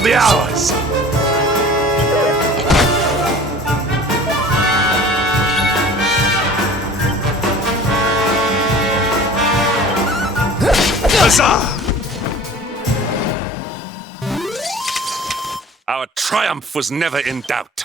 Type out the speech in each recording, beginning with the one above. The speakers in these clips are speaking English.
will be ours. Huzzah! Our triumph was never in doubt.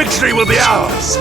Victory will be ours!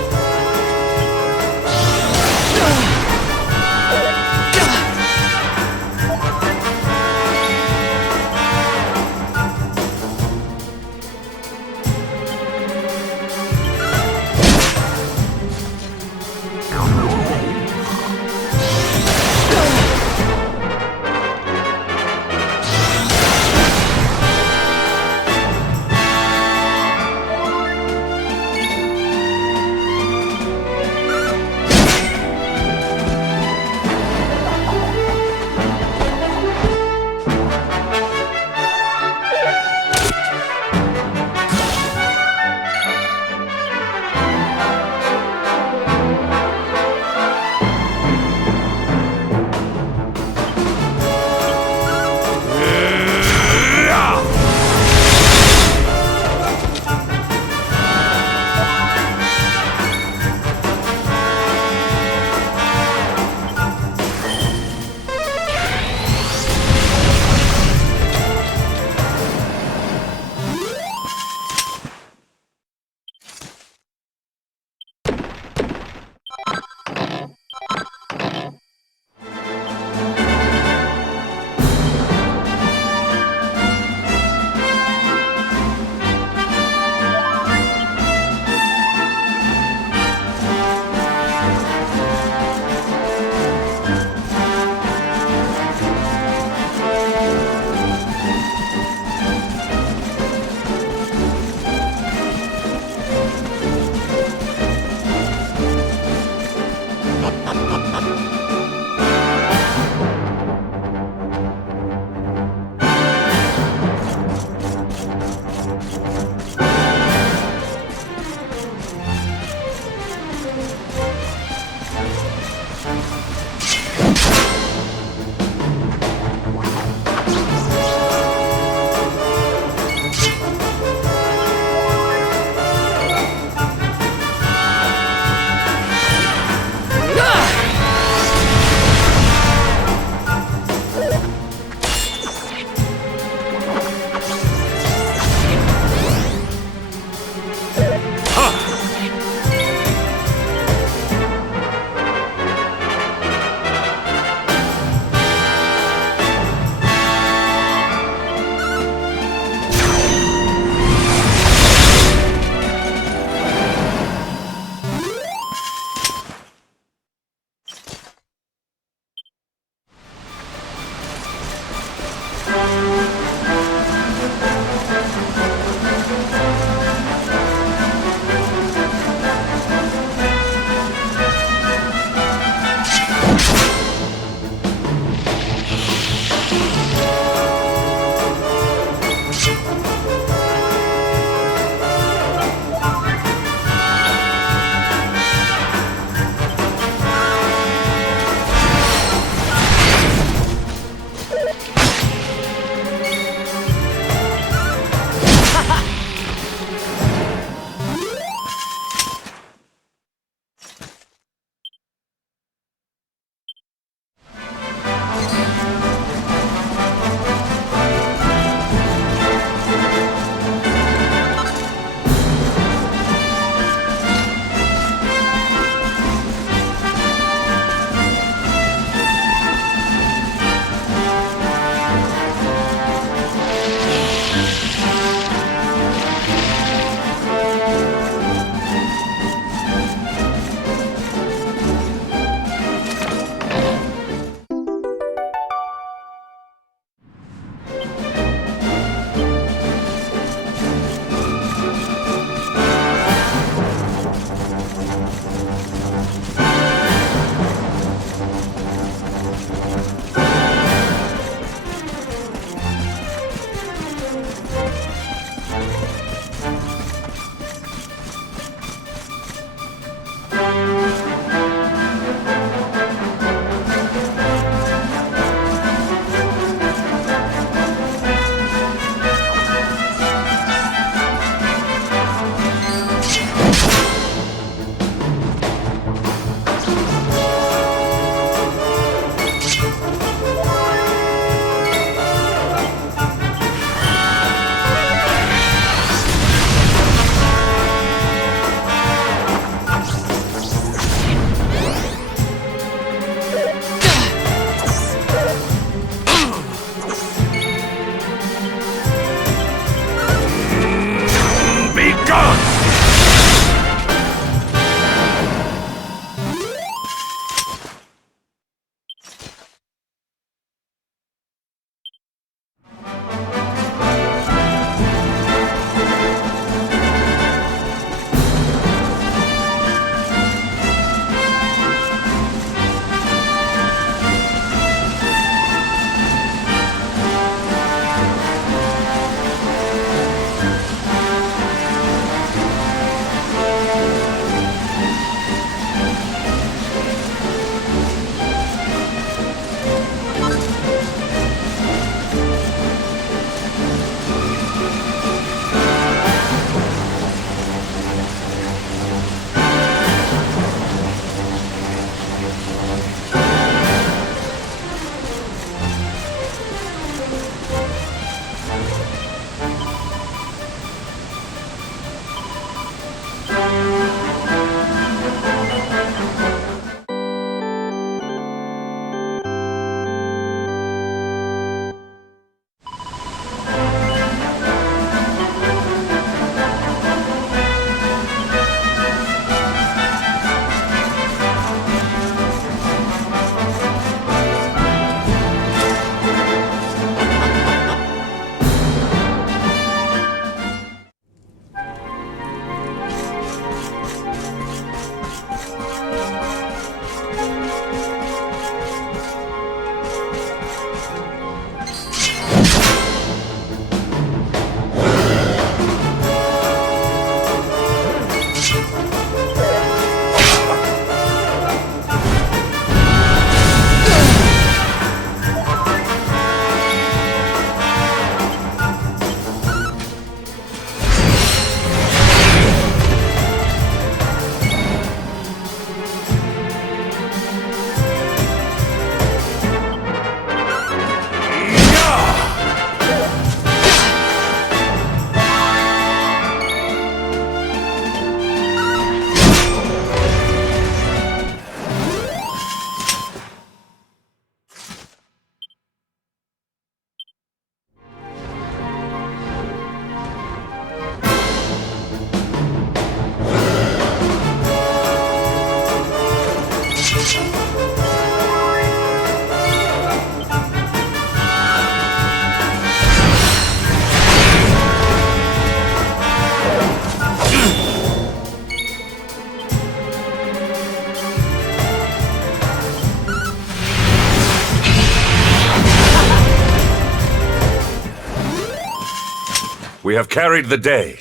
We have carried the day.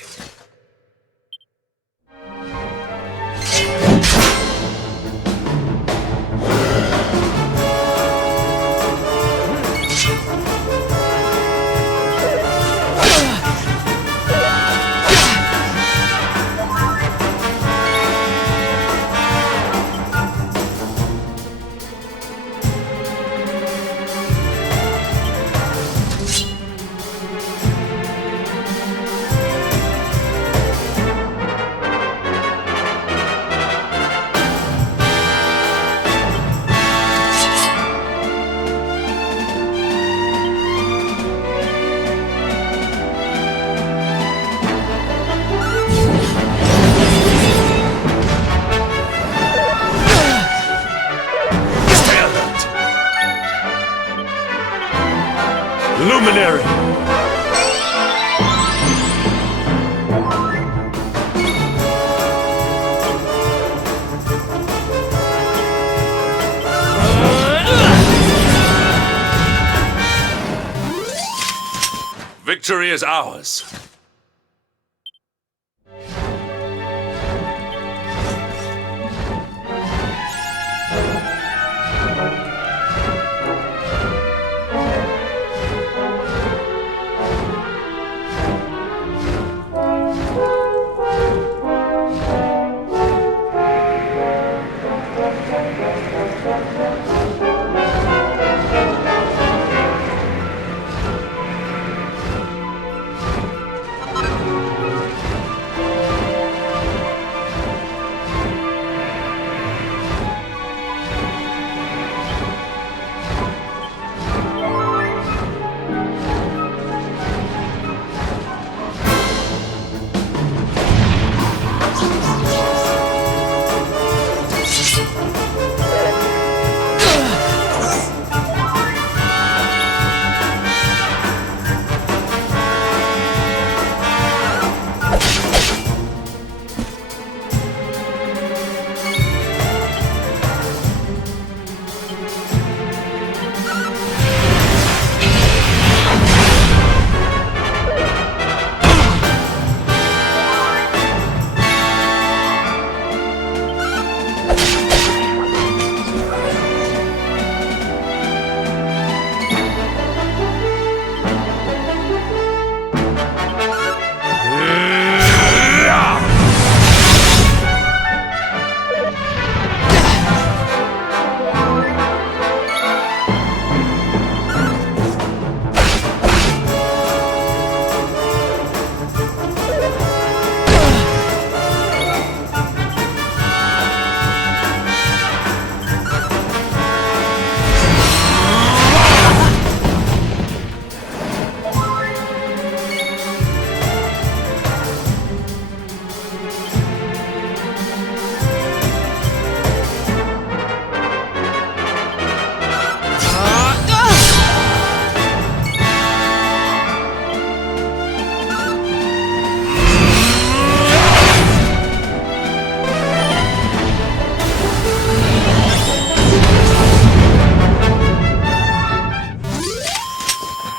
Luminary! Victory is ours.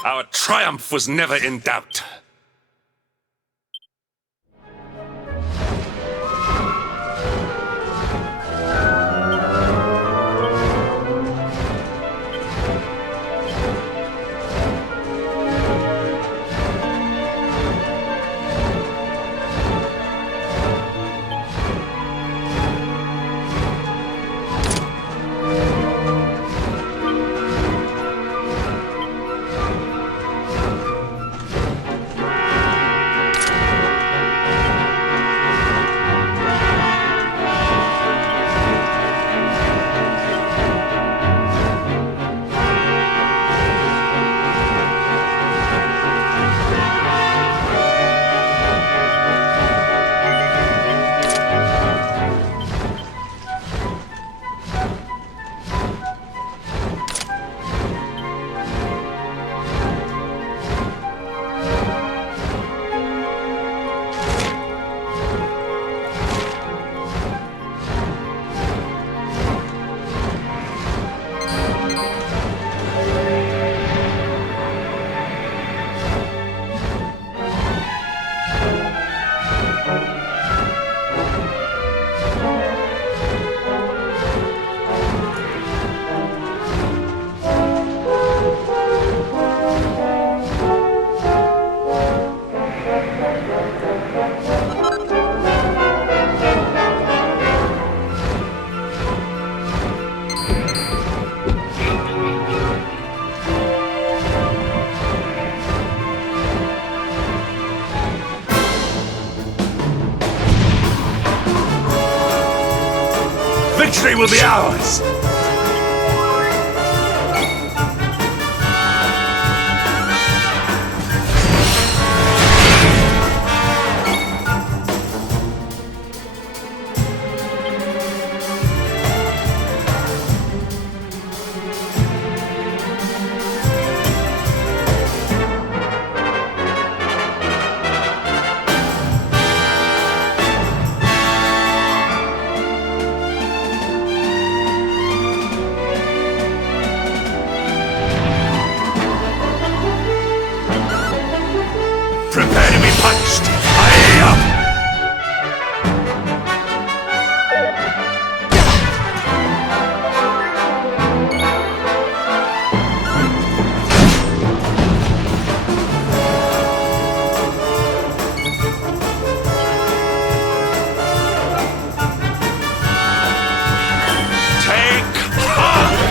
Our triumph was never in doubt. victory will be ours! Prepare to be punched! Aye-ya! Take heart!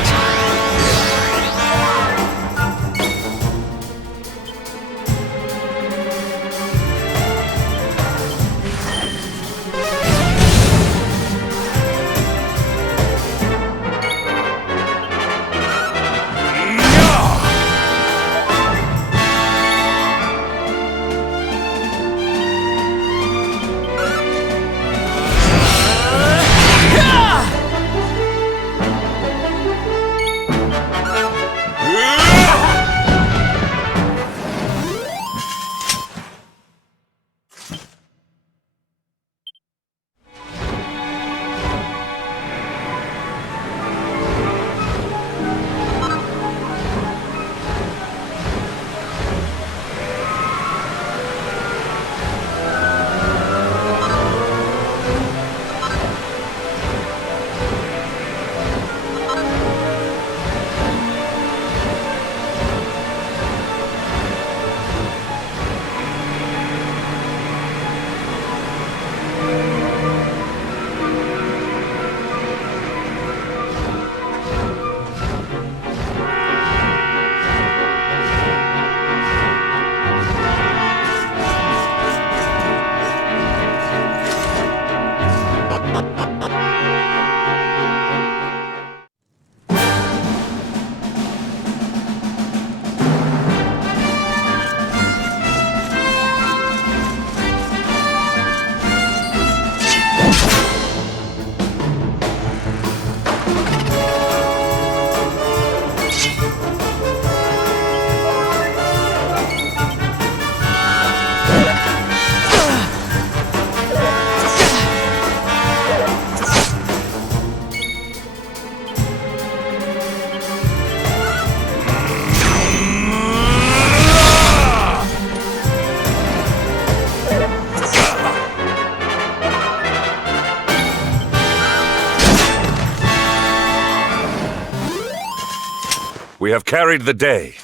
We have carried the day.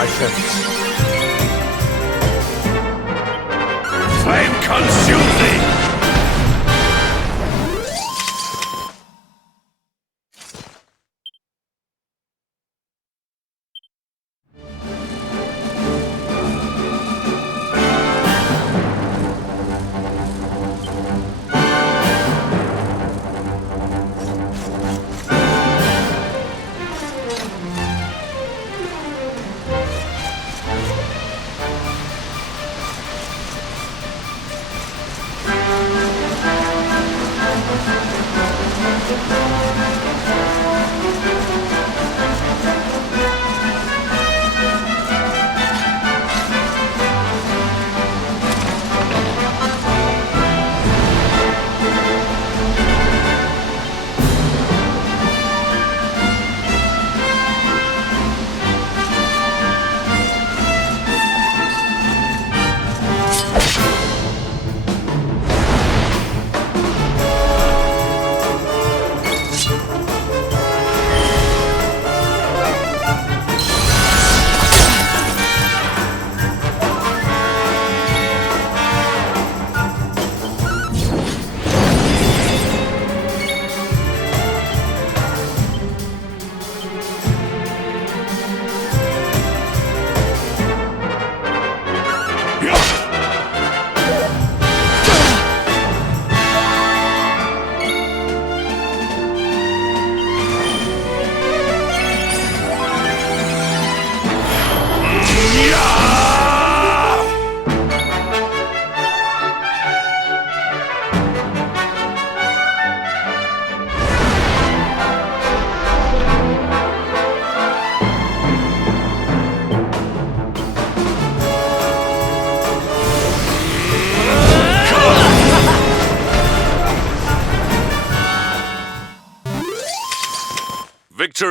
My ships.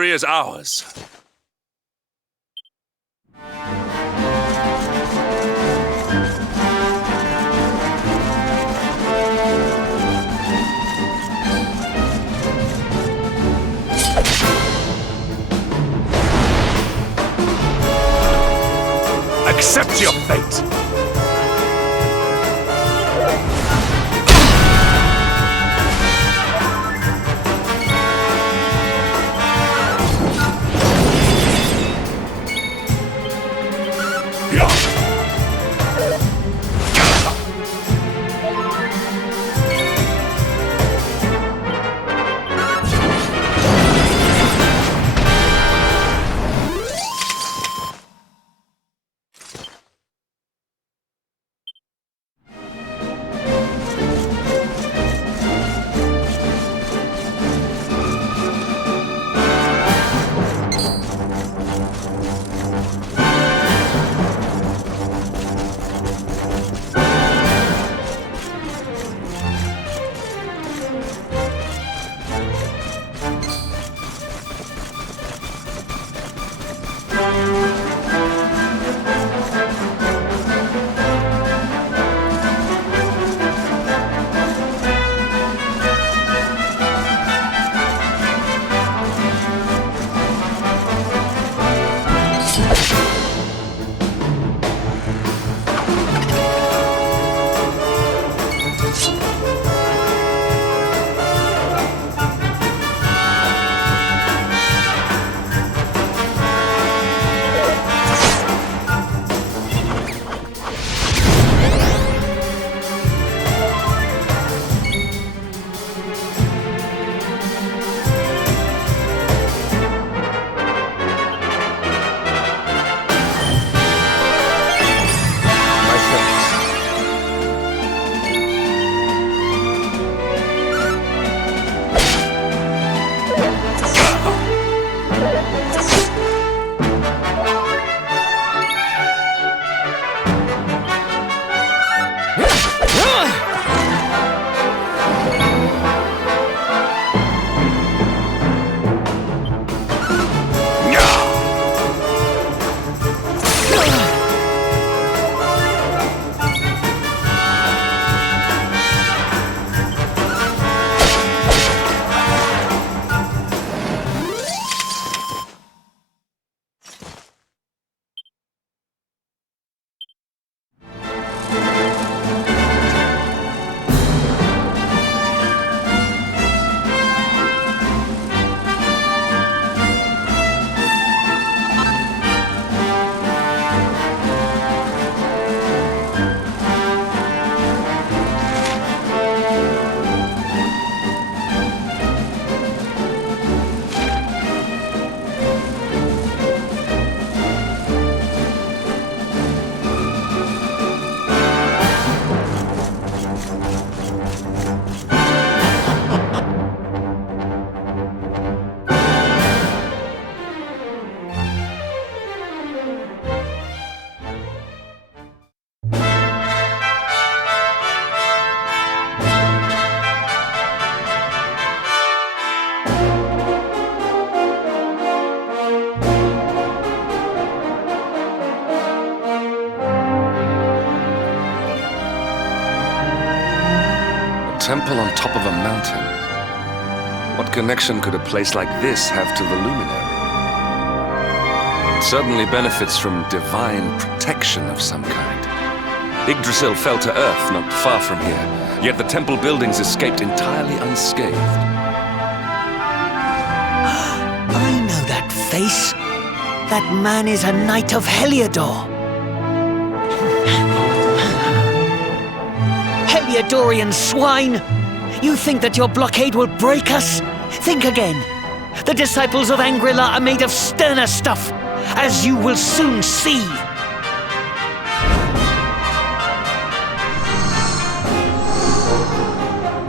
victory is ours. Accept your fate! temple on top of a mountain. What connection could a place like this have to the luminary? It certainly benefits from divine protection of some kind. Yggdrasil fell to earth not far from here, yet the temple buildings escaped entirely unscathed. I know that face. That man is a knight of Heliodor. Heliodorian swine! You think that your blockade will break us? Think again. The disciples of Angrila are made of sterner stuff, as you will soon see.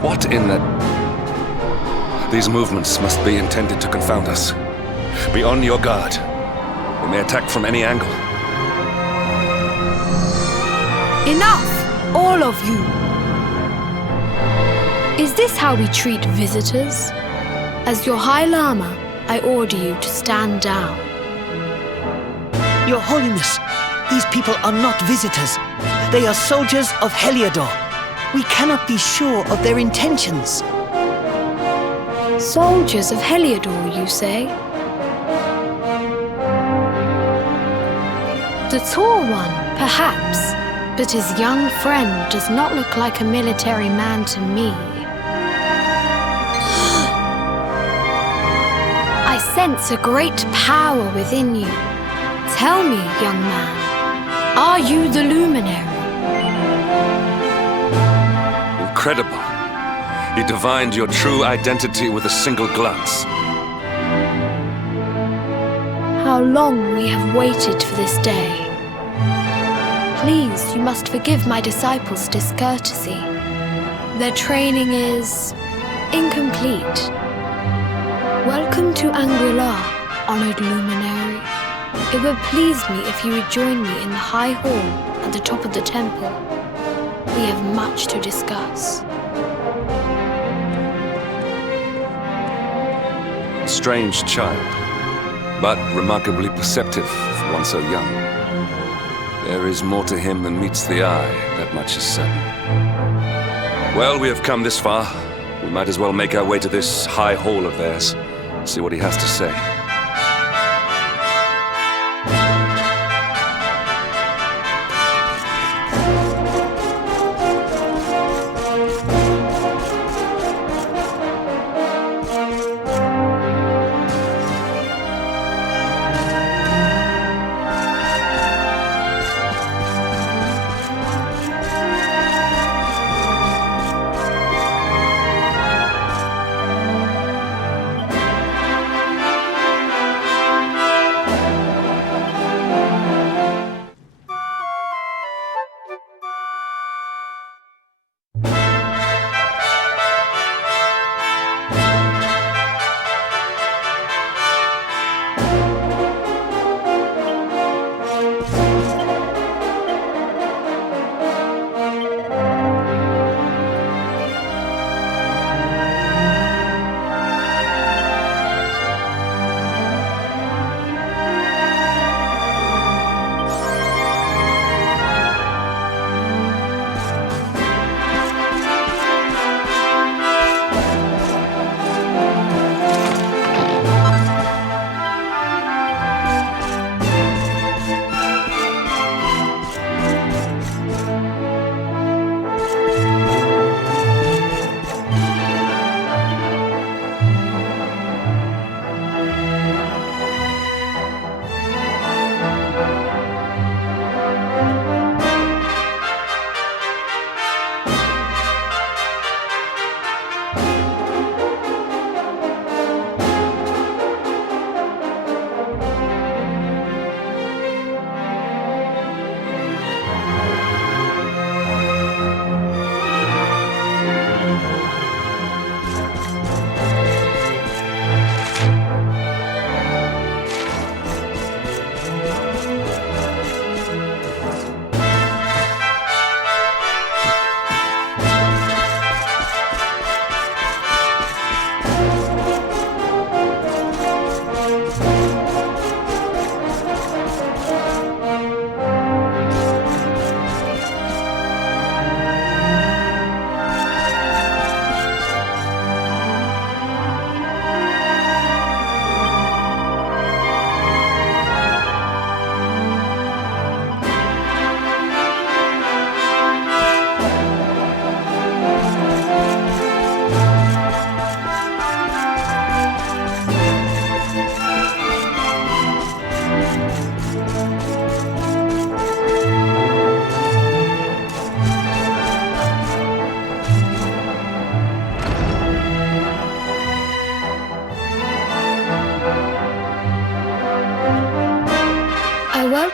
What in the... These movements must be intended to confound us. Be on your guard. We may attack from any angle. Enough! All of you! Is this how we treat visitors? As your High Lama, I order you to stand down. Your Holiness, these people are not visitors. They are soldiers of Heliodor. We cannot be sure of their intentions. Soldiers of Heliodor, you say? The tall one, perhaps, but his young friend does not look like a military man to me. I sense a great power within you. Tell me, young man, are you the luminary? Incredible. He divined your true identity with a single glance. How long we have waited for this day. Please, you must forgive my disciples' discourtesy. Their training is incomplete. Welcome to Anguilla, honored luminary. It would please me if you would join me in the high hall at the top of the temple. We have much to discuss. Strange child, but remarkably perceptive for one so young. There is more to him than meets the eye, that much is certain. Well, we have come this far. We might as well make our way to this high hall of theirs, see what he has to say.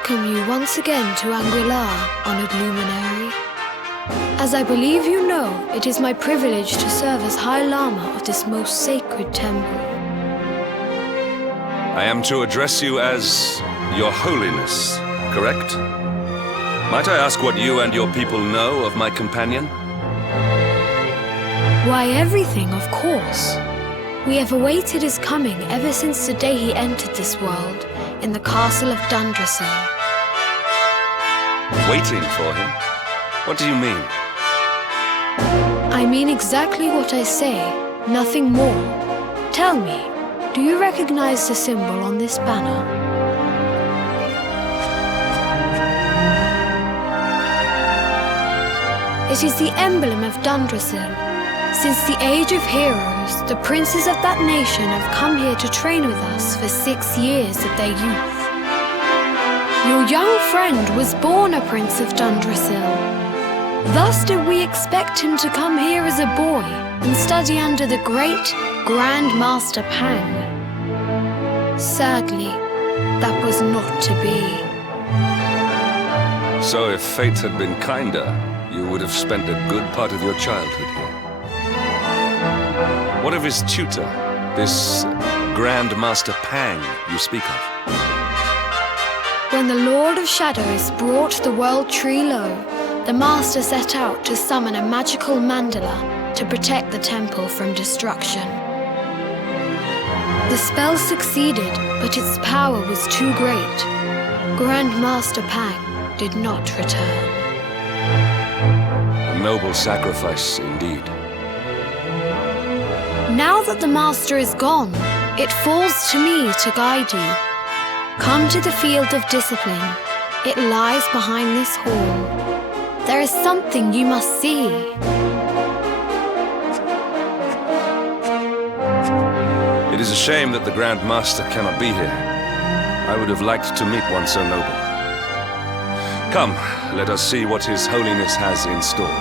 welcome you once again to Anguilla, honored luminary. As I believe you know, it is my privilege to serve as High Lama of this most sacred temple. I am to address you as Your Holiness, correct? Might I ask what you and your people know of my companion? Why, everything, of course. We have awaited his coming ever since the day he entered this world in the castle of Dundrasil. Waiting for him? What do you mean? I mean exactly what I say, nothing more. Tell me, do you recognize the symbol on this banner? It is the emblem of Dundrasil. Since the age of heroes, the princes of that nation have come here to train with us for 6 years of their youth. Your young friend was born a prince of Dundrasil. Thus did we expect him to come here as a boy and study under the great Grand Master Pang. Sadly, that was not to be. So if fate had been kinder, you would have spent a good part of your childhood here. What of his tutor, this Grand Master Pang you speak of? When the Lord of Shadows brought the world tree low, the Master set out to summon a magical mandala to protect the temple from destruction. The spell succeeded, but its power was too great. Grand Master Pang did not return. A noble sacrifice indeed. Now that the Master is gone, it falls to me to guide you. Come to the field of discipline. It lies behind this hall. There is something you must see. It is a shame that the Grand Master cannot be here. I would have liked to meet one so noble. Come, let us see what His Holiness has in store.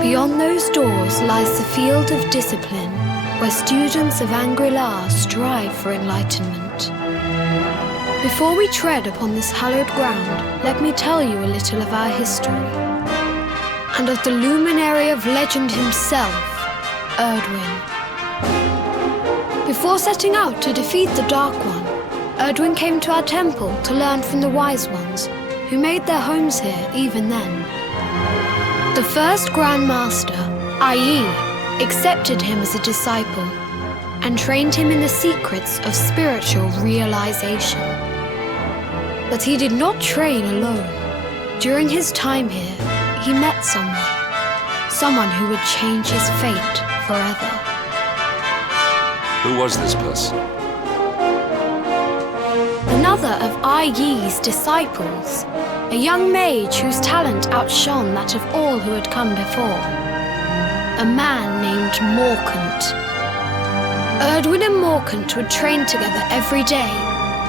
Beyond those doors lies the field of discipline, where students of Angri-La strive for enlightenment. Before we tread upon this hallowed ground, let me tell you a little of our history, and of the luminary of legend himself, Erdwin. Before setting out to defeat the Dark One, Erdwin came to our temple to learn from the Wise Ones, who made their homes here even then. The first Grand Master, i.e., accepted him as a disciple and trained him in the secrets of spiritual realization. But he did not train alone. During his time here, he met someone who would change his fate forever. Who was this person? Another of Ai Yi's disciples, a young mage whose talent outshone that of all who had come before. A man named Morkant. Erdwin and Morkant would train together every day,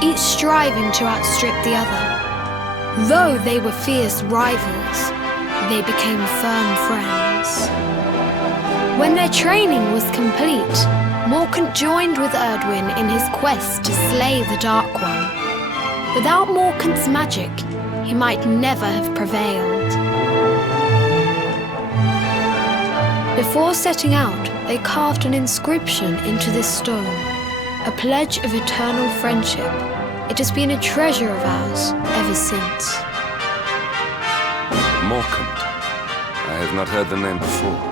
each striving to outstrip the other. Though they were fierce rivals, they became firm friends. When their training was complete, Morkant joined with Erdwin in his quest to slay the Dark One. Without Morkant's magic, he might never have prevailed. Before setting out, they carved an inscription into this stone, a pledge of eternal friendship. It has been a treasure of ours ever since. Morkant. I have not heard the name before.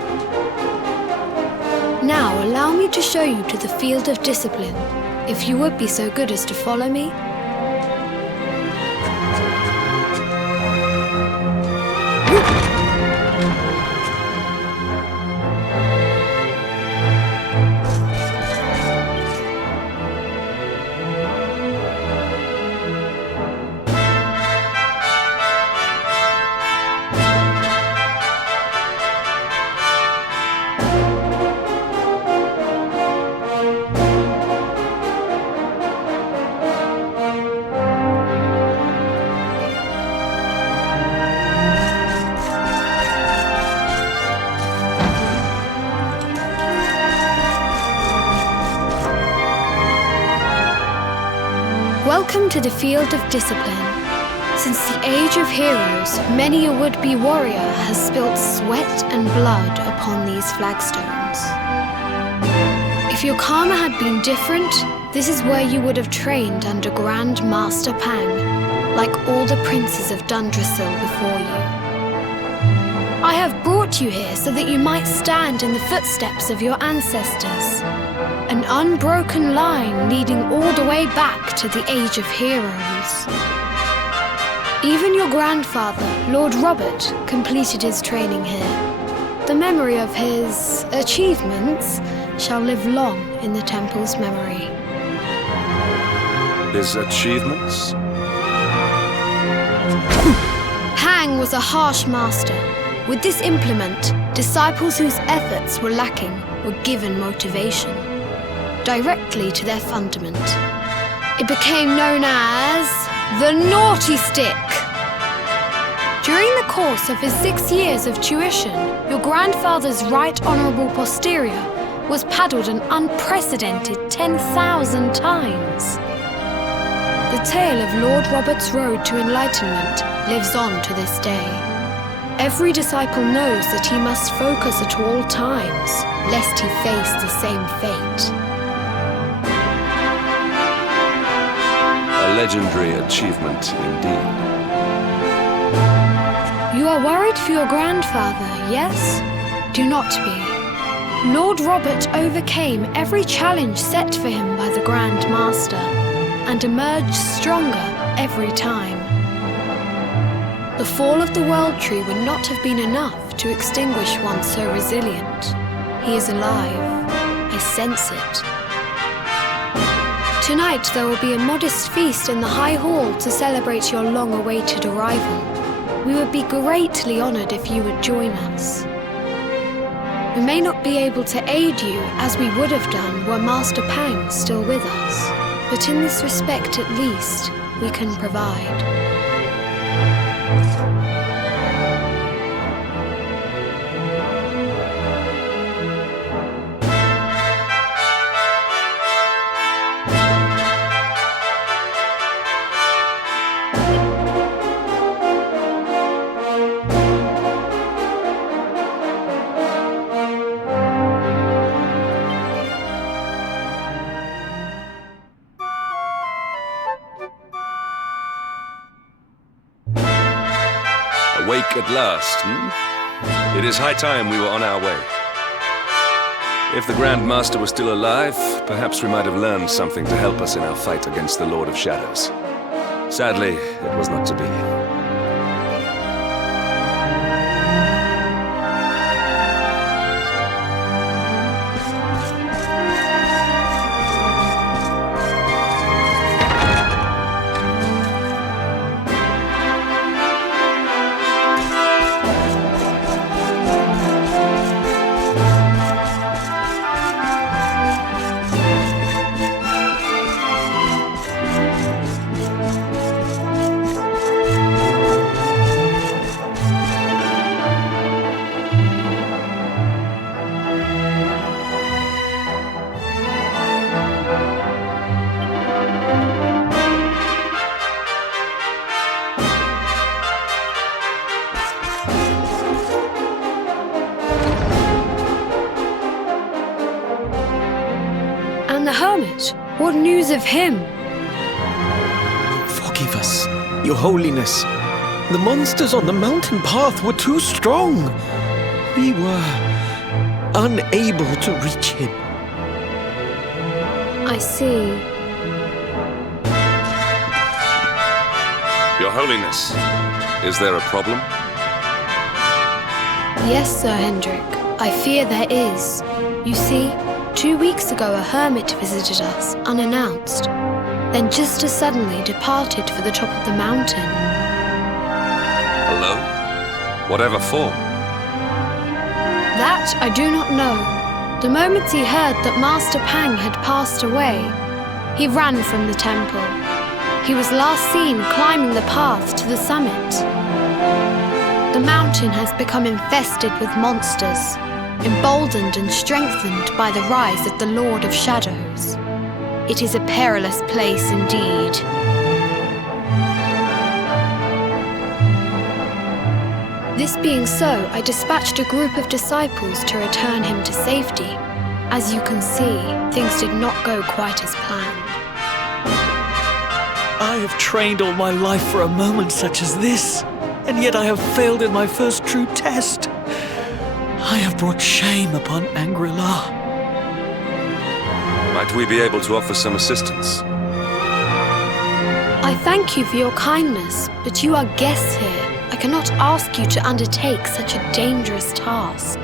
Now allow me to show you to the field of discipline, if you would be so good as to follow me. Welcome to the field of discipline. Since the age of heroes, many a would-be warrior has spilt sweat and blood upon these flagstones. If your karma had been different, this is where you would have trained under Grand Master Pang, like all the princes of Dundrasil before you. I have brought you here so that you might stand in the footsteps of your ancestors. An unbroken line leading all the way back to the Age of Heroes. Even your grandfather, Lord Robert, completed his training here. The memory of his achievements shall live long in the temple's memory. His achievements? Pang was a harsh master. With this implement, disciples whose efforts were lacking were given motivation directly to their fundament. It became known as the Naughty Stick. During the course of his 6 years of tuition, your grandfather's right honourable posterior was paddled an unprecedented 10,000 times. The tale of Lord Robert's road to enlightenment lives on to this day. Every disciple knows that he must focus at all times, lest he face the same fate. A legendary achievement indeed. You are worried for your grandfather, yes? Do not be. Lord Robert overcame every challenge set for him by the Grand Master, and emerged stronger every time. The fall of the World Tree would not have been enough to extinguish one so resilient. He is alive. I sense it. Tonight there will be a modest feast in the High Hall to celebrate your long-awaited arrival. We would be greatly honoured if you would join us. We may not be able to aid you as we would have done were Master Pang still with us, but in this respect at least, we can provide. Awake at last, It is high time we were on our way. If the Grand Master was still alive, perhaps we might have learned something to help us in our fight against the Lord of Shadows. Sadly, it was not to be. news of him? Forgive us, Your Holiness. The monsters on the mountain path were too strong. We were unable to reach him. I see. Your Holiness, is there a problem? Yes, Sir Hendrik. I fear there is. You see, 2 weeks ago a hermit visited us, unannounced, then just as suddenly departed for the top of the mountain. Alone? Whatever for? That I do not know. The moment he heard that Master Pang had passed away, he ran from the temple. He was last seen climbing the path to the summit. The mountain has become infested with monsters, emboldened and strengthened by the rise of the Lord of Shadows. It is a perilous place indeed. This being so, I dispatched a group of disciples to return him to safety. As you can see, things did not go quite as planned. I have trained all my life for a moment such as this, and yet I have failed in my first true test. I have brought shame upon Angri-La. Might we be able to offer some assistance? I thank you for your kindness, but you are guests here. I cannot ask you to undertake such a dangerous task.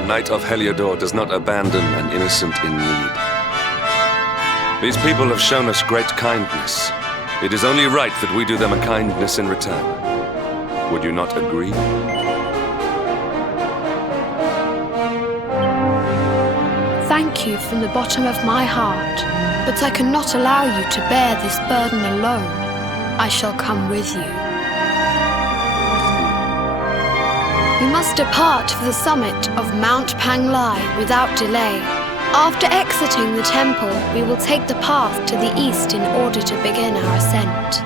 A knight of Heliodor does not abandon an innocent in need. These people have shown us great kindness. It is only right that we do them a kindness in return. Would you not agree? Thank you from the bottom of my heart, but I cannot allow you to bear this burden alone. I shall come with you. We must depart for the summit of Mount Panglai without delay. After exiting the temple, we will take the path to the east in order to begin our ascent.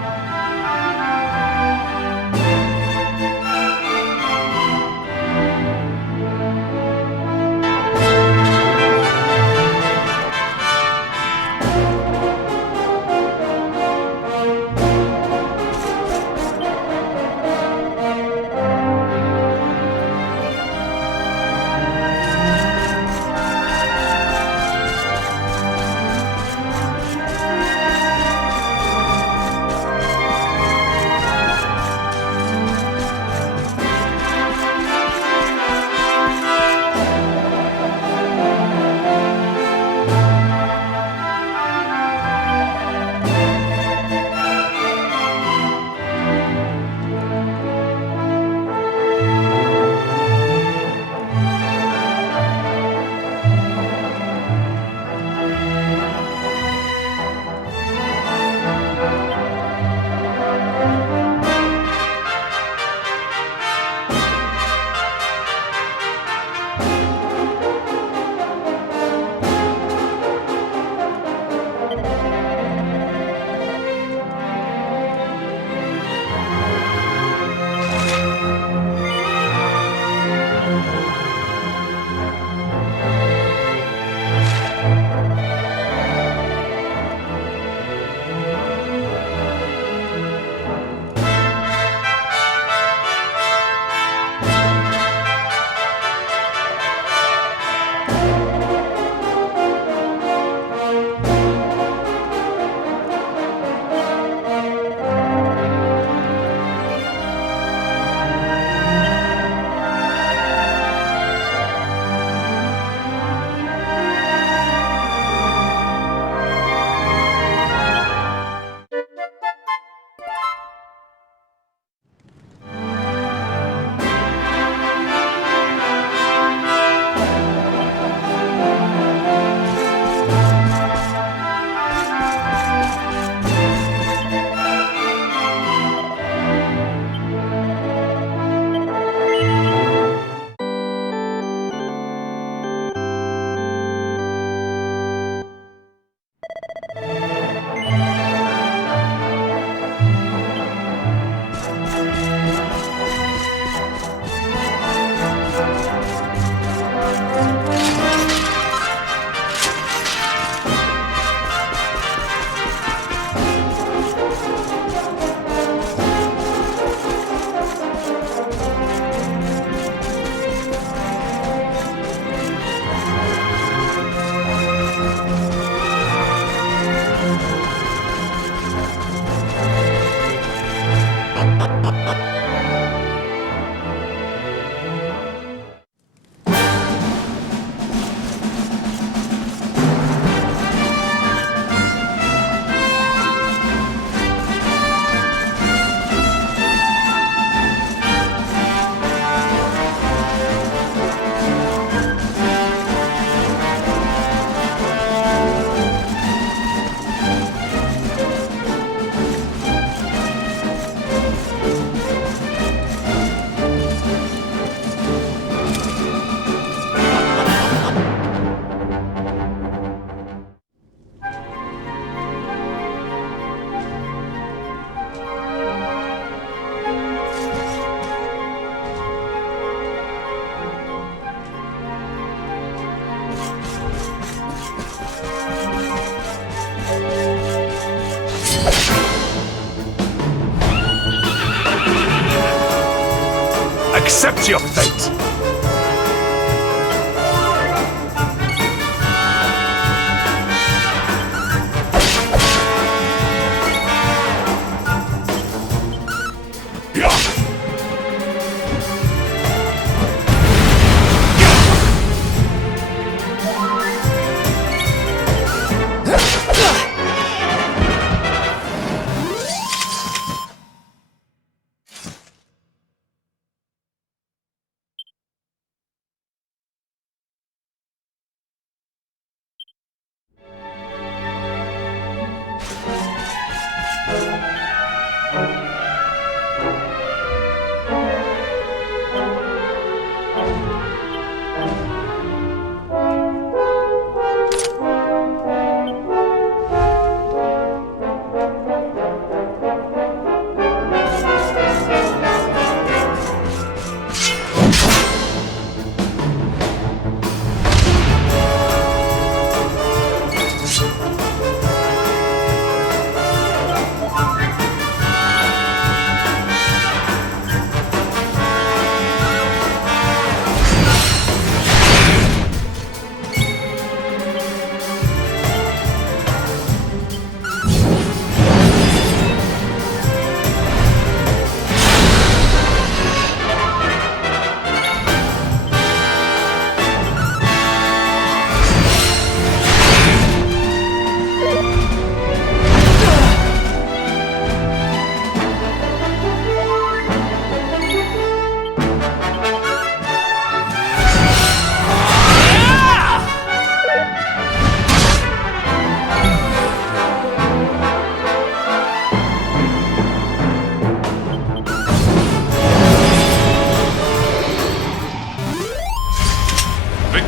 Accept your fate!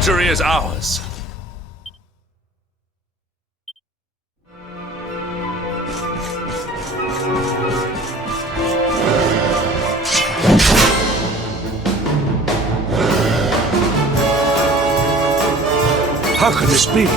Victory is ours. How can this be?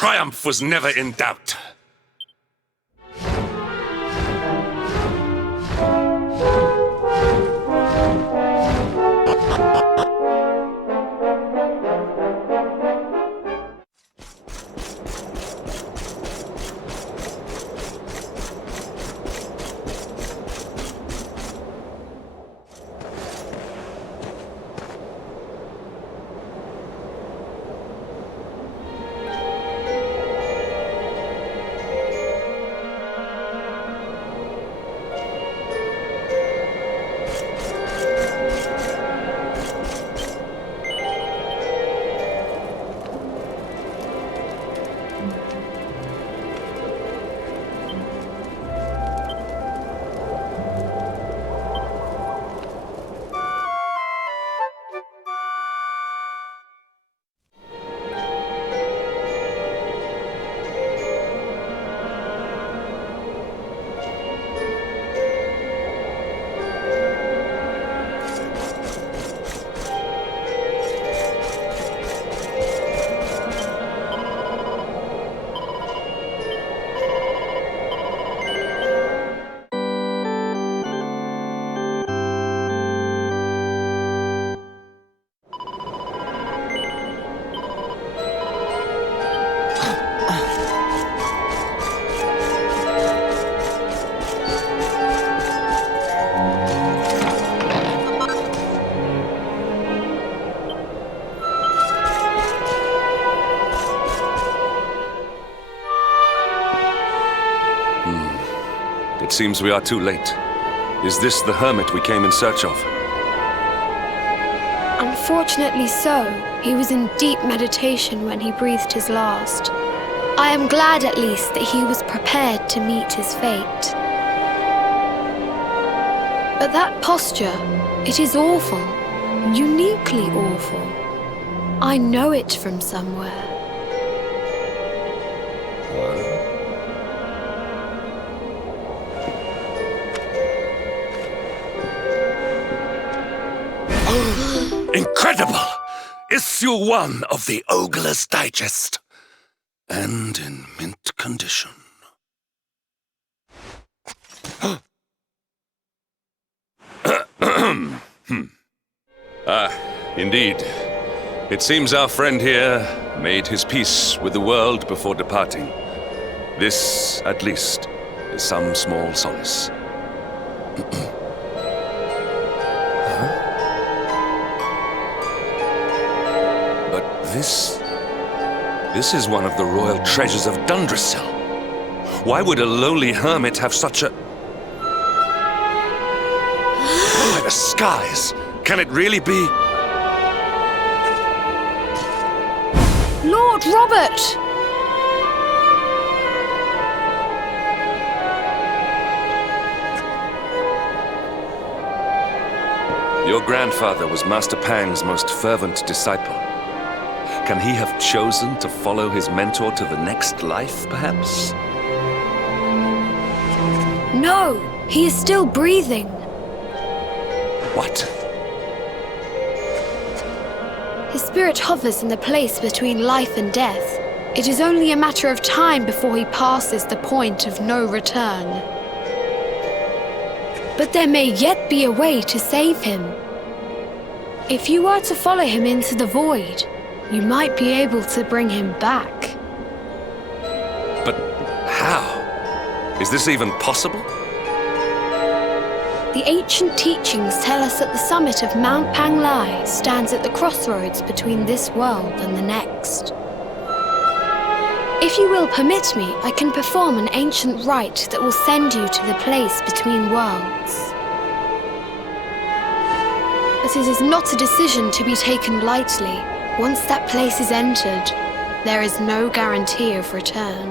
triumph was never in doubt. It seems we are too late. Is this the hermit we came in search of? Unfortunately so. He was in deep meditation when he breathed his last. I am glad at least that he was prepared to meet his fate. But that posture, it is awful. Uniquely awful. I know it from somewhere. Incredible! Issue 1 of the Ogler's Digest. And in mint condition. Indeed. It seems our friend here made his peace with the world before departing. This, at least, is some small solace. This is one of the royal treasures of Dundrasil. Why would a lowly hermit have such a... By the skies! Can it really be... Lord Robert! Your grandfather was Master Pang's most fervent disciple. Can he have chosen to follow his mentor to the next life, perhaps? No, he is still breathing. What? His spirit hovers in the place between life and death. It is only a matter of time before he passes the point of no return. But there may yet be a way to save him. If you were to follow him into the void, you might be able to bring him back. But how? Is this even possible? The ancient teachings tell us that the summit of Mount Panglai stands at the crossroads between this world and the next. If you will permit me, I can perform an ancient rite that will send you to the place between worlds. But it is not a decision to be taken lightly. Once that place is entered, there is no guarantee of return.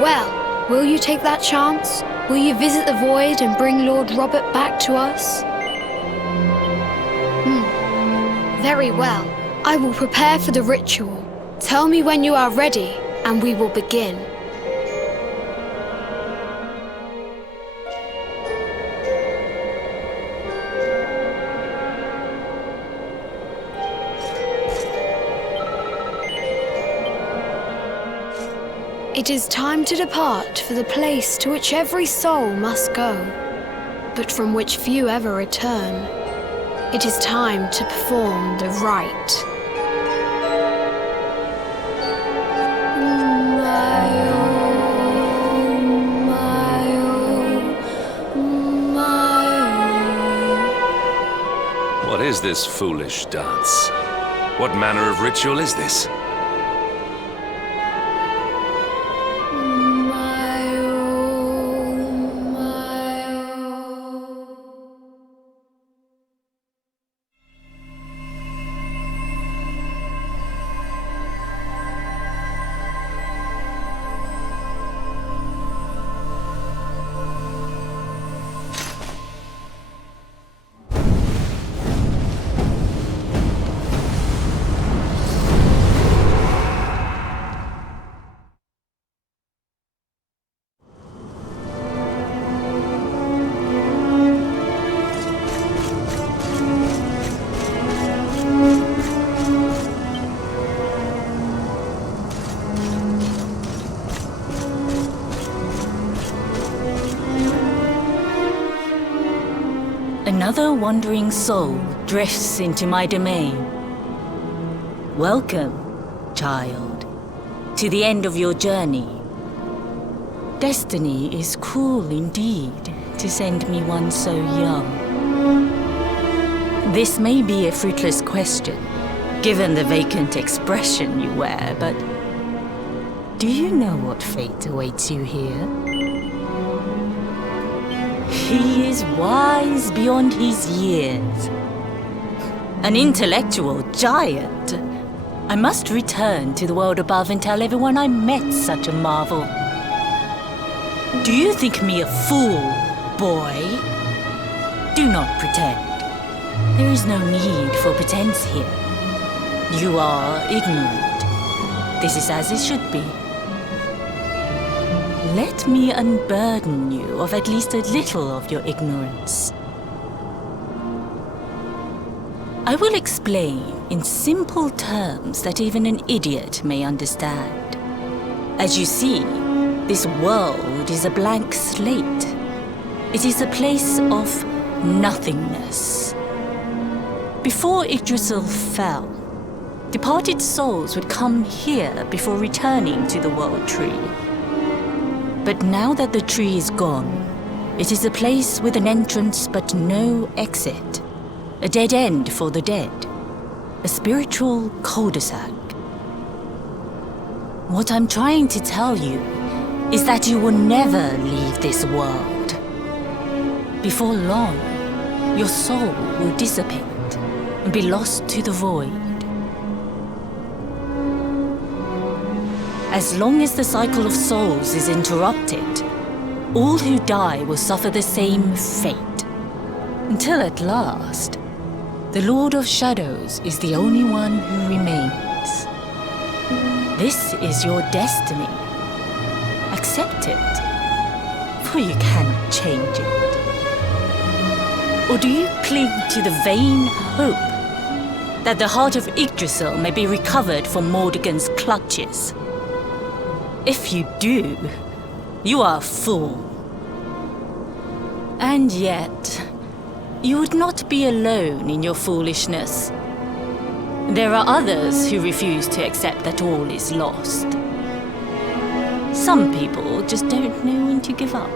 Well, will you take that chance? Will you visit the void and bring Lord Robert back to us? Very well. I will prepare for the ritual. Tell me when you are ready, and we will begin. It is time to depart for the place to which every soul must go, but from which few ever return. It is time to perform the rite. What is this foolish dance? What manner of ritual is this? Another wandering soul drifts into my domain. Welcome, child, to the end of your journey. Destiny is cruel indeed to send me one so young. This may be a fruitless question, given the vacant expression you wear, but do you know what fate awaits you here? He is wise beyond his years. An intellectual giant. I must return to the world above and tell everyone I met such a marvel. Do you think me a fool, boy? Do not pretend. There is no need for pretense here. You are ignorant. This is as it should be. Let me unburden you of at least a little of your ignorance. I will explain in simple terms that even an idiot may understand. As you see, this world is a blank slate. It is a place of nothingness. Before Yggdrasil fell, departed souls would come here before returning to the World Tree. But now that the tree is gone, it is a place with an entrance but no exit. A dead end for the dead. A spiritual cul-de-sac. What I'm trying to tell you is that you will never leave this world. Before long, your soul will dissipate and be lost to the void. As long as the cycle of souls is interrupted, all who die will suffer the same fate. Until at last, the Lord of Shadows is the only one who remains. This is your destiny. Accept it, for you cannot change it. Or do you cling to the vain hope that the heart of Yggdrasil may be recovered from Mordegon's clutches? If you do, you are a fool. And yet, you would not be alone in your foolishness. There are others who refuse to accept that all is lost. Some people just don't know when to give up.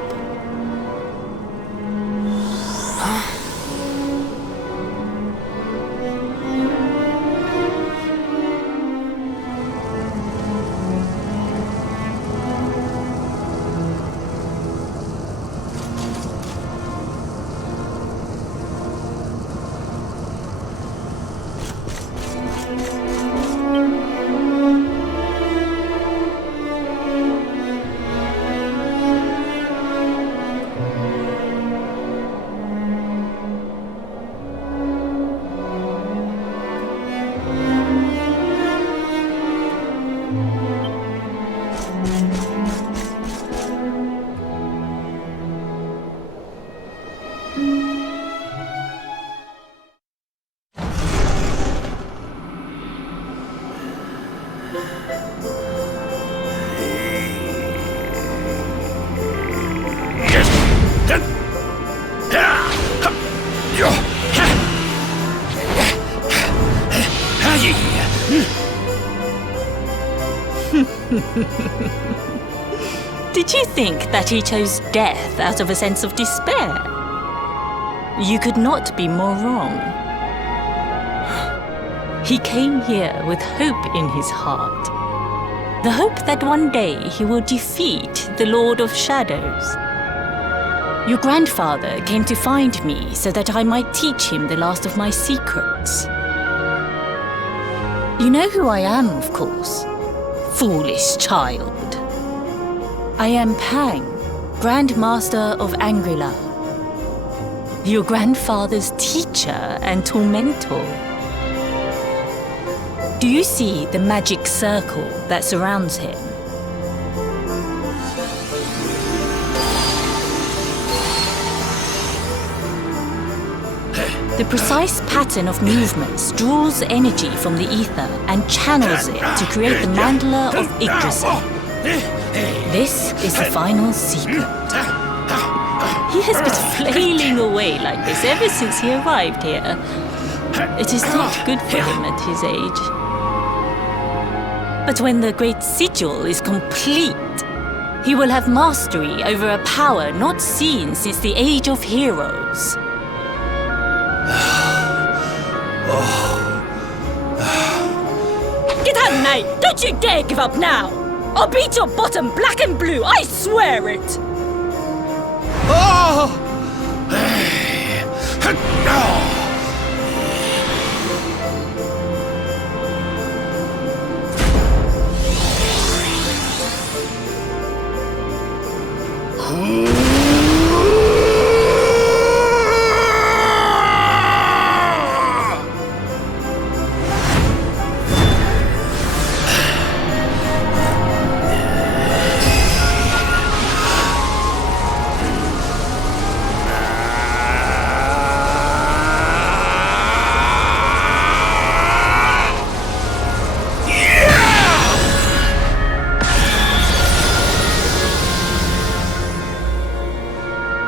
Did you think that he chose death out of a sense of despair? You could not be more wrong. He came here with hope in his heart. The hope that one day he will defeat the Lord of Shadows. Your grandfather came to find me so that I might teach him the last of my secrets. You know who I am, of course. Foolish child. I am Pang, Grandmaster of Angrila. Your grandfather's teacher and tormentor. Do you see the magic circle that surrounds him? The precise pattern of movements draws energy from the ether and channels it to create the mandala of Yggdrasil. This is the final secret. He has been flailing away like this ever since he arrived here. It is not good for him at his age. But when the great sigil is complete, he will have mastery over a power not seen since the Age of Heroes. Get out, knight! Don't you dare give up now! I'll beat your bottom black and blue, I swear it! Oh!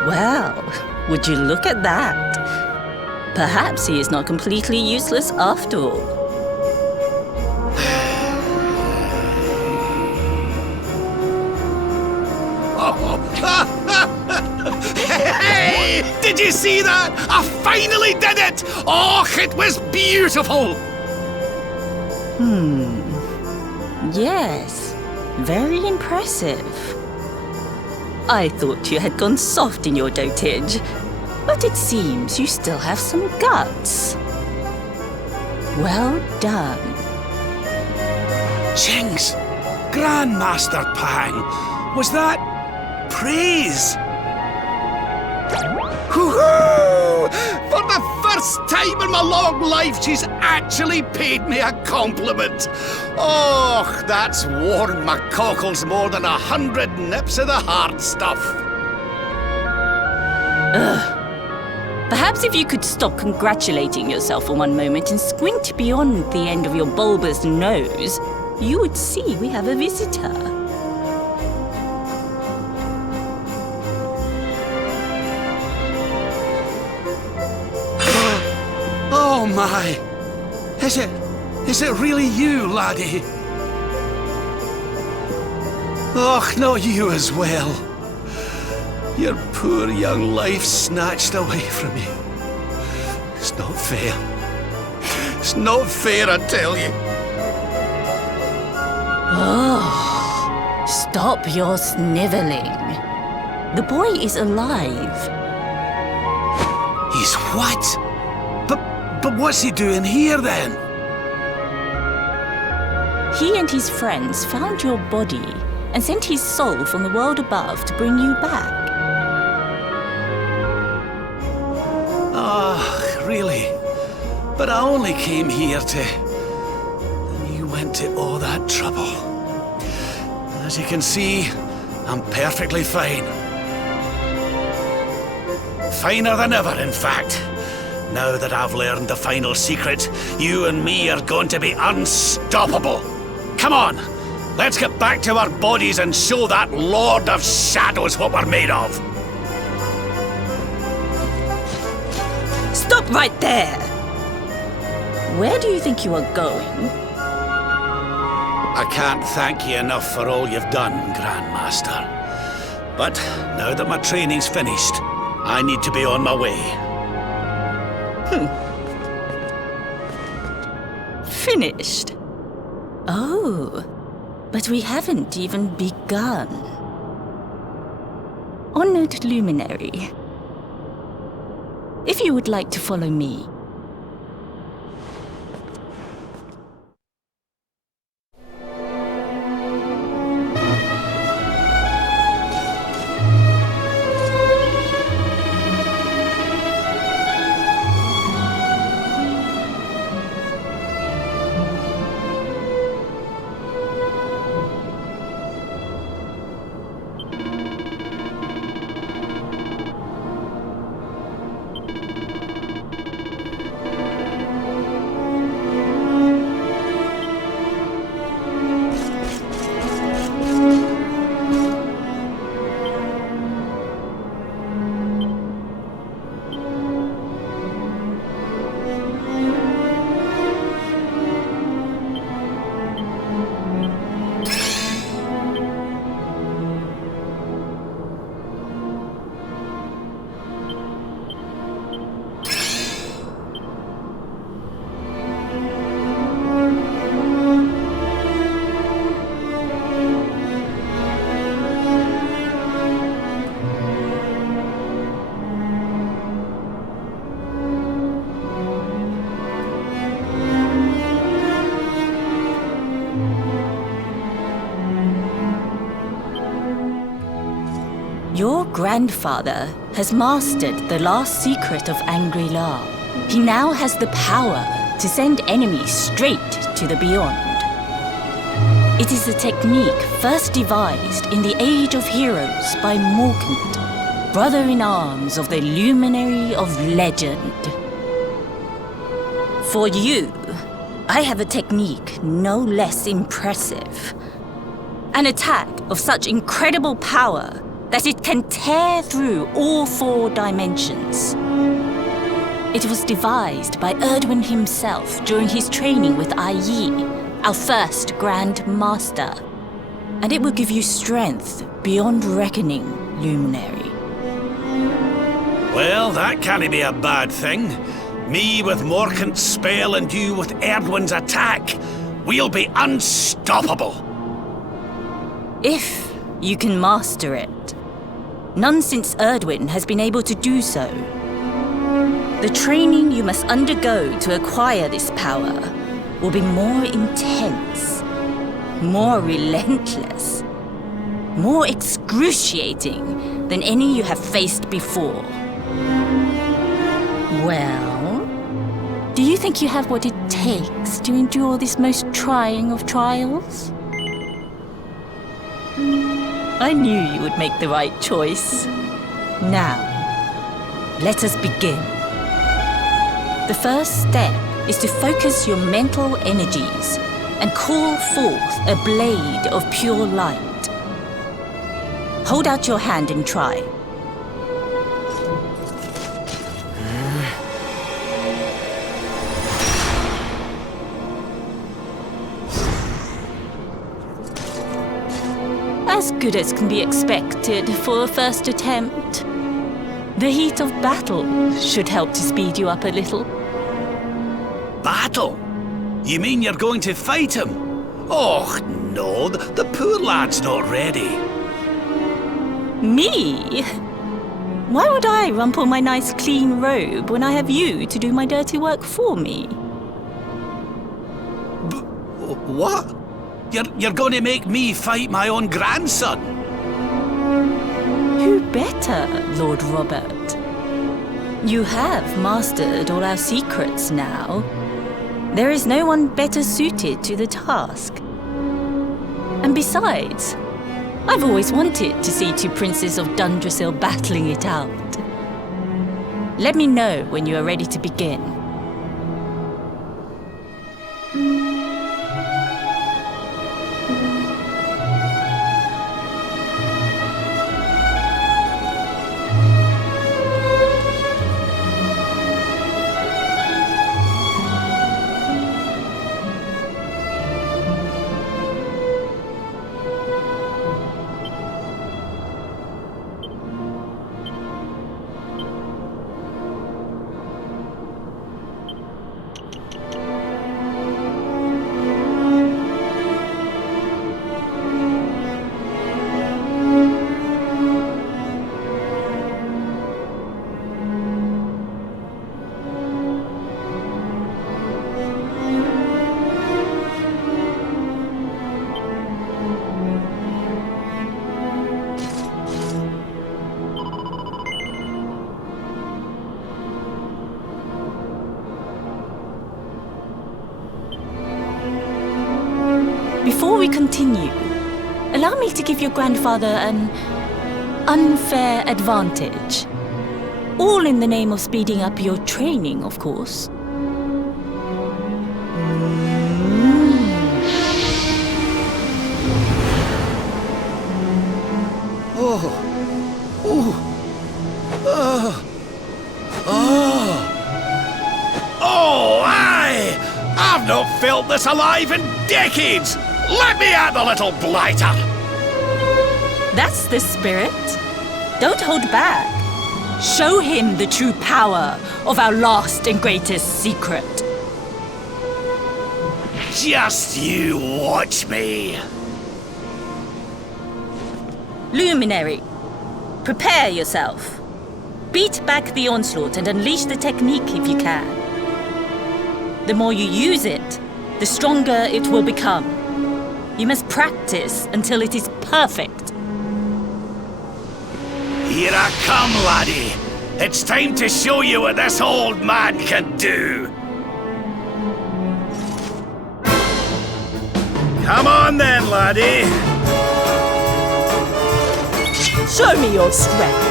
Well, would you look at that? Perhaps he is not completely useless after all. Hey! Did you see that? I finally did it! Oh, it was beautiful! Yes, very impressive. I thought you had gone soft in your dotage, but it seems you still have some guts. Well done. Jinx! Grandmaster Pang! Was that praise? Woohoo! For the first time in my long life, she's actually paid me a compliment. Oh, that's warmed my cockles more than 100 nips of the hard stuff. Perhaps if you could stop congratulating yourself for one moment and squint beyond the end of your bulbous nose, you would see we have a visitor. Oh my! Is it really you, laddie? Och, not you as well. Your poor young life snatched away from you. It's not fair. It's not fair, I tell you. Oh, stop your sniveling. The boy is alive. He's what? But what's he doing here then? He and his friends found your body and sent his soul from the world above to bring you back. Ah, really? But I only came here to... And you went to all that trouble. As you can see, I'm perfectly fine. Finer than ever, in fact. Now that I've learned the final secret, you and me are going to be unstoppable. Come on, let's get back to our bodies and show that Lord of Shadows what we're made of. Stop right there! Where do you think you are going? I can't thank you enough for all you've done, Grandmaster. But now that my training's finished, I need to be on my way. Finished? Oh, but we haven't even begun. Honored Luminary, if you would like to follow me. Your grandfather has mastered the last secret of Angri-La. He now has the power to send enemies straight to the beyond. It is a technique first devised in the Age of Heroes by Morkant, brother-in-arms of the Luminary of Legend. For you, I have a technique no less impressive. An attack of such incredible power that it can tear through all 4 dimensions. It was devised by Erdwin himself during his training with Yi, our first Grand Master. And it will give you strength beyond reckoning, Luminary. Well, that can't be a bad thing. Me with Morkant's spell and you with Erdwin's attack. We'll be unstoppable. If you can master it. None since Erdwin has been able to do so. The training you must undergo to acquire this power will be more intense, more relentless, more excruciating than any you have faced before. Well, do you think you have what it takes to endure this most trying of trials? I knew you would make the right choice. Now, let us begin. The first step is to focus your mental energies and call forth a blade of pure light. Hold out your hand and try. As good as can be expected for a first attempt. The heat of battle should help to speed you up a little. Battle? You mean you're going to fight him? Oh, no, the poor lad's not ready. Me? Why would I rumple my nice clean robe when I have you to do my dirty work for me? What? You're going to make me fight my own grandson? Who better, Lord Robert? You have mastered all our secrets now. There is no one better suited to the task. And besides, I've always wanted to see 2 princes of Dundrasil battling it out. Let me know when you are ready to begin. Before we continue, allow me to give your grandfather an unfair advantage. All in the name of speeding up your training, of course. Oh, aye! I've not felt this alive in decades! Let me at the little blighter! That's the spirit. Don't hold back. Show him the true power of our last and greatest secret. Just you watch me! Luminary, prepare yourself. Beat back the onslaught and unleash the technique if you can. The more you use it, the stronger it will become. You must practice until it is perfect. Here I come, laddie. It's time to show you what this old man can do. Come on then, laddie. Show me your strength.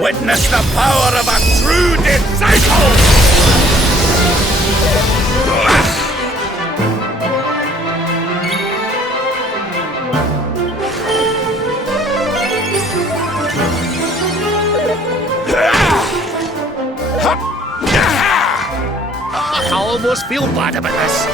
Witness the power of a true disciple! I almost feel bad about this.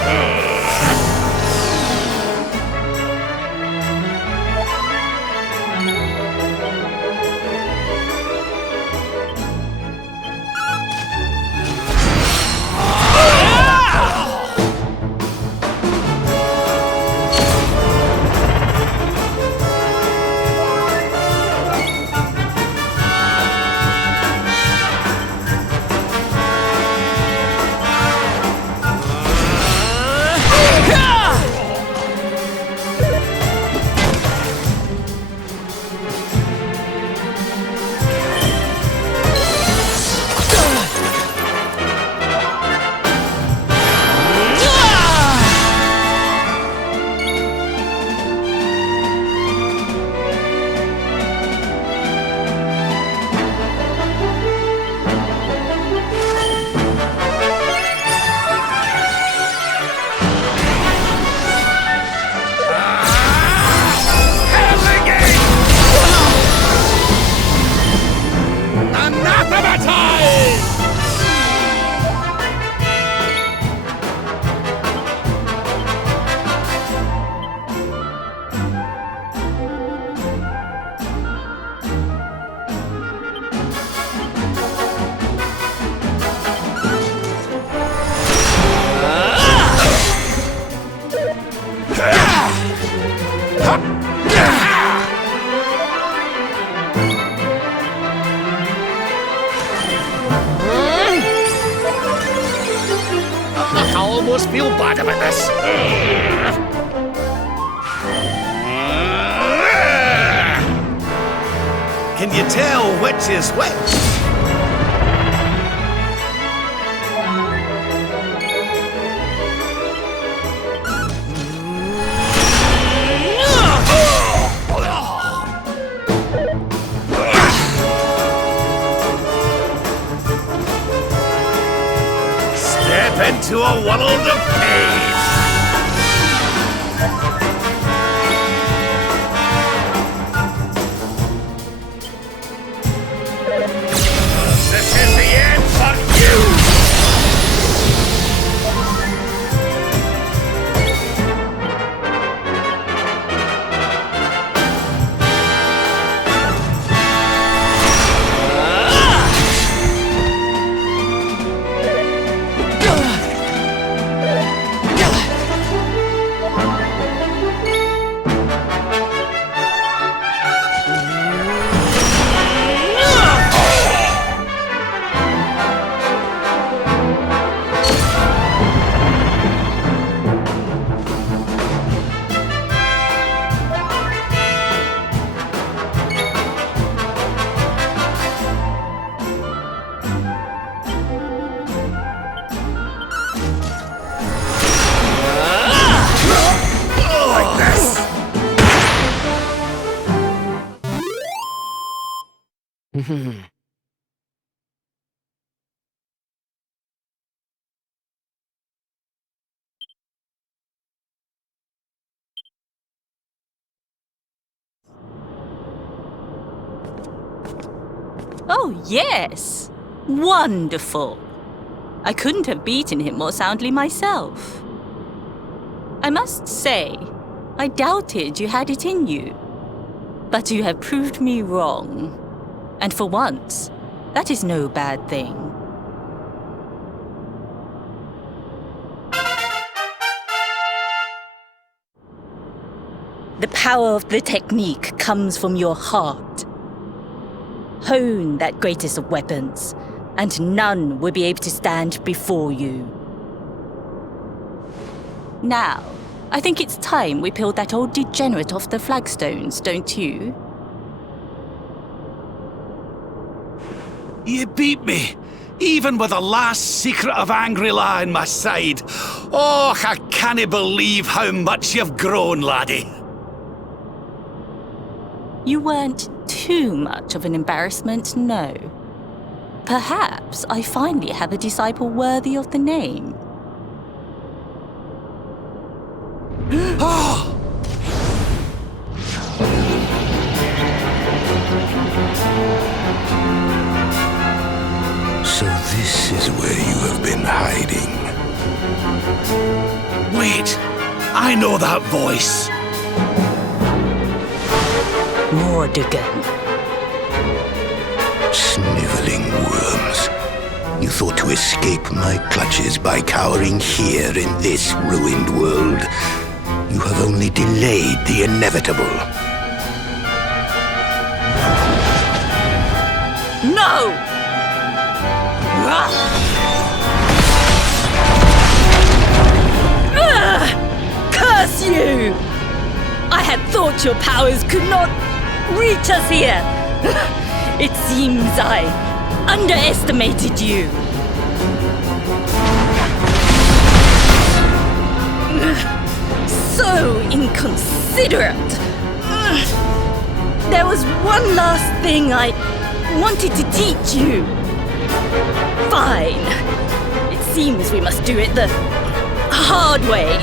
I almost feel bad about this. Can you tell which is which? into a world of pain. This is the end for you! Oh, yes! Wonderful! I couldn't have beaten him more soundly myself. I must say, I doubted you had it in you. But you have proved me wrong. And for once, that is no bad thing. The power of the technique comes from your heart. Hone that greatest of weapons, and none will be able to stand before you. Now, I think it's time we peeled that old degenerate off the flagstones, don't you? You beat me, even with the last secret of Angry-La in my side. Oh, I can't believe how much you've grown, laddie. You weren't too much of an embarrassment, no. Perhaps I finally have a disciple worthy of the name. Oh! So this is where you have been hiding. Wait, I know that voice. Mordigan. Sniveling worms. You thought to escape my clutches by cowering here in this ruined world. You have only delayed the inevitable. No! Curse you! I had thought your powers could not reach us here. It seems I underestimated you. So inconsiderate. There was one last thing I wanted to teach you. Fine. It seems we must do it the hard way.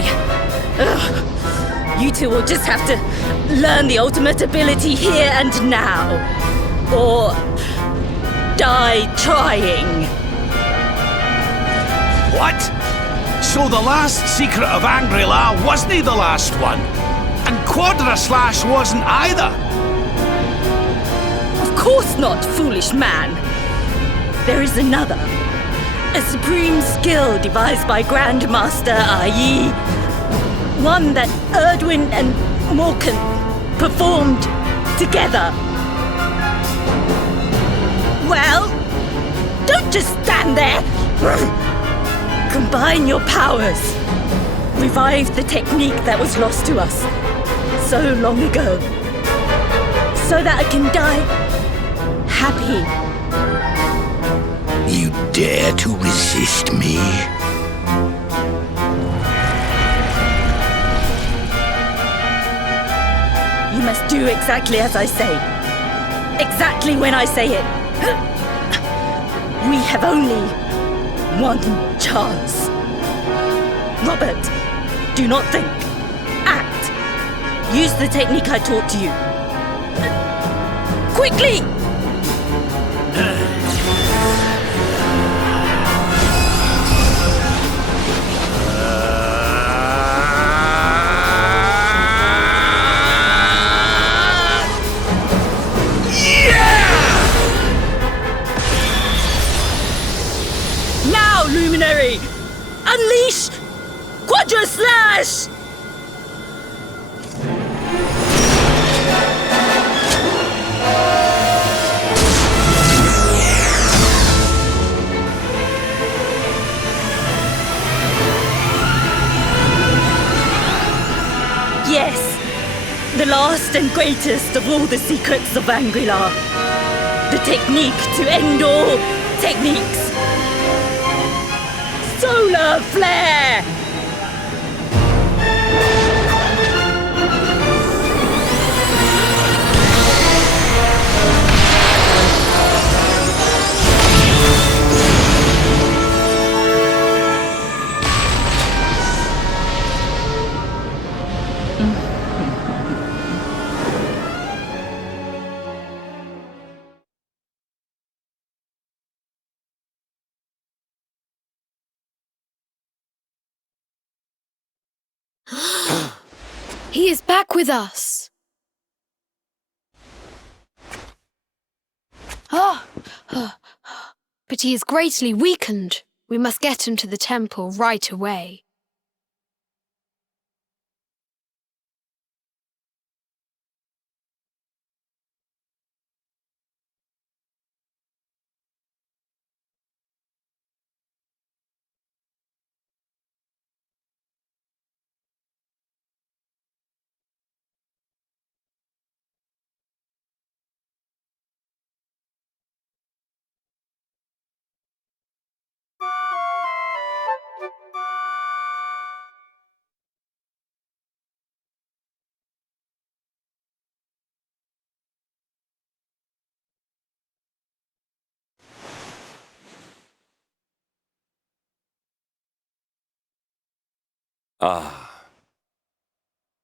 You two will just have to learn the ultimate ability here and now. Or die trying. What? So the last secret of Angry-La wasn't the last one? And Quadra Slash wasn't either? Of course not, foolish man. There is another. A supreme skill devised by Grandmaster, i.e. one that Erdwin and Morkan performed together. Well, don't just stand there. Combine your powers. Revive the technique that was lost to us so long ago. So that I can die happy. You dare to resist me? You must do exactly as I say. Exactly when I say it. We have only one chance. Robert, do not think. Act. Use the technique I taught you. Quickly! Now, Luminary! Unleash Quadra Slash! Yes, the last and greatest of all the secrets of Angri-La. The technique to end all techniques. Solar Flare! He is back with us. But he is greatly weakened. We must get him to the temple right away. Ah.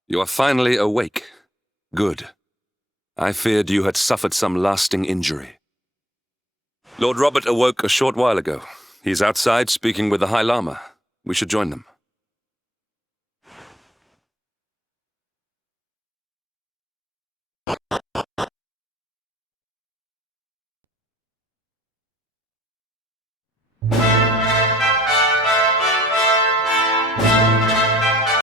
You are finally awake. Good. I feared you had suffered some lasting injury. Lord Robert awoke a short while ago. He's outside speaking with the High Lama. We should join them.